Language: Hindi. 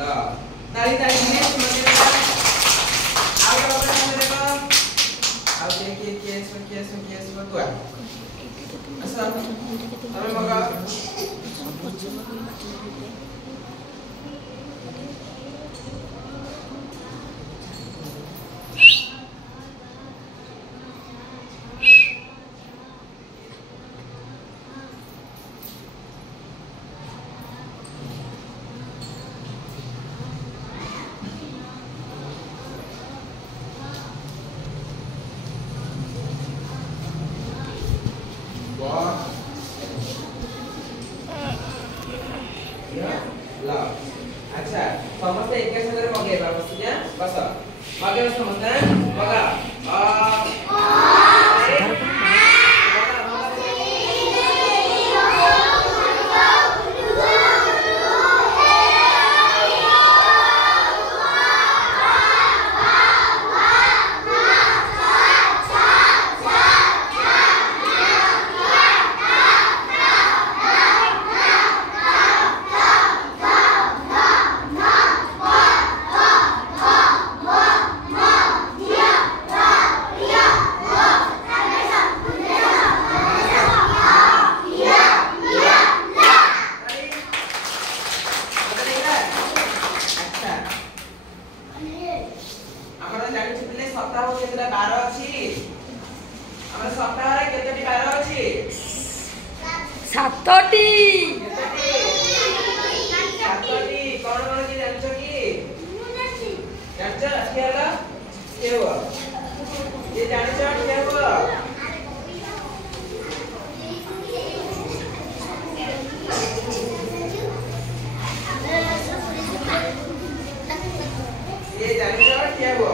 ल ताली ताली नेक्स्ट मगे आगे बाबा सामने देखो आउ के तू अच्छा तमे मगा अच्छा समस्त एक साथ मगेबा बसिया बस मगेबा समस्त मगा सप्ताह केतरा 12 अछि हमर सप्ताह रे केतटी 12 अछि 7टी कोन कोन की जानछो की जानछो के हला के हो ये जानछो के हो ये जानछो के हो